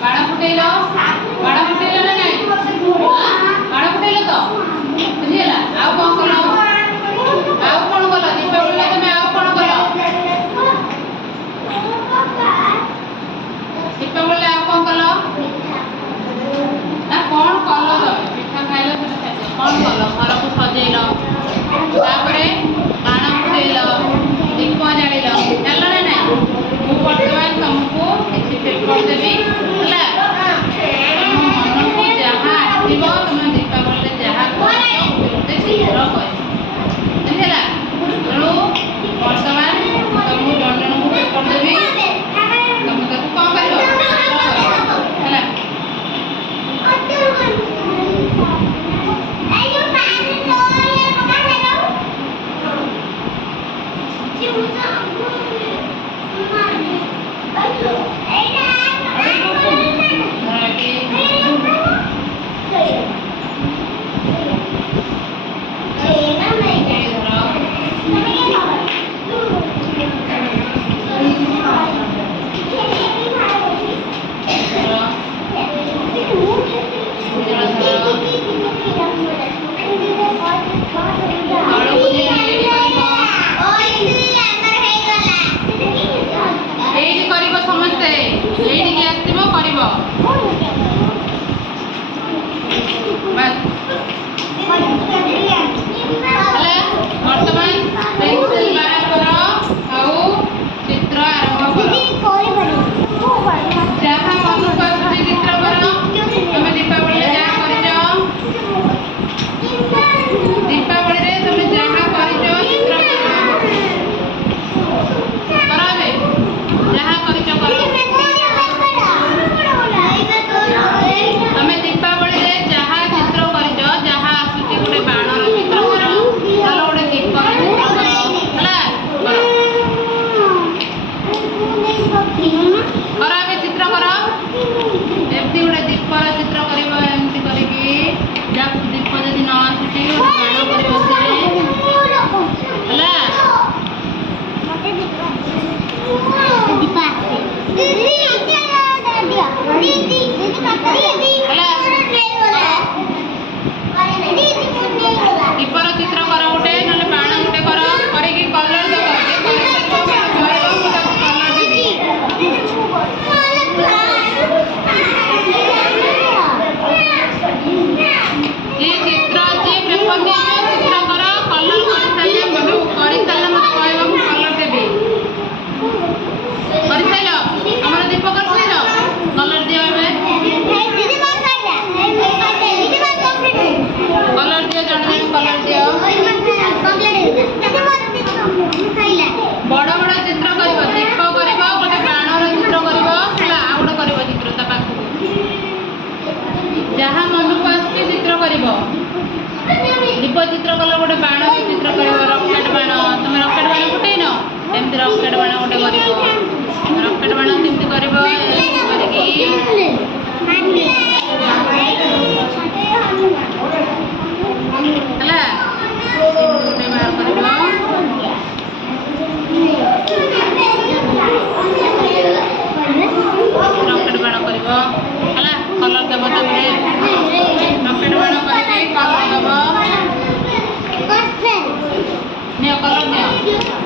बाण फुटेल ना नहीं बाण फुटेल तो बुझीगला आउ कौन कल आउ कौन कल दीपावली तुम आउ कौन कल दीपावली आउ कौन कल ना कौन कल तुम पिठा खाइल कौन कल घर को सजेल तापरे बाण फुटेल दीप जाल जान ना ना मु बर्तमान तुमको एक्सप्लेन करदेवी है तुम मन को जहाँ आसव तुम दीपावली जहाँ गोटे शीघ्र कर तेणु बर्तमान तुमको जन जन को करदेवी तुम कौन कर दीपर चित्र कर गोटे ना बाण गोटे कर कलर बड़ बड़ चित्र कर दीप कर गोटे बाणर चित्र कर गोटे कर चित्र पाख जहाँ मन को आस चित्र कर दीप चित्र कल गोटे बाण चित्र कर रकेट बाण तुम रकेट बाण फुटेन एमती रकेट बाण गोटे कर रकेट बाण केमती कर रकेट बाण कर कलर देव तुम रकेट बाण कर कलर देव कलर दियो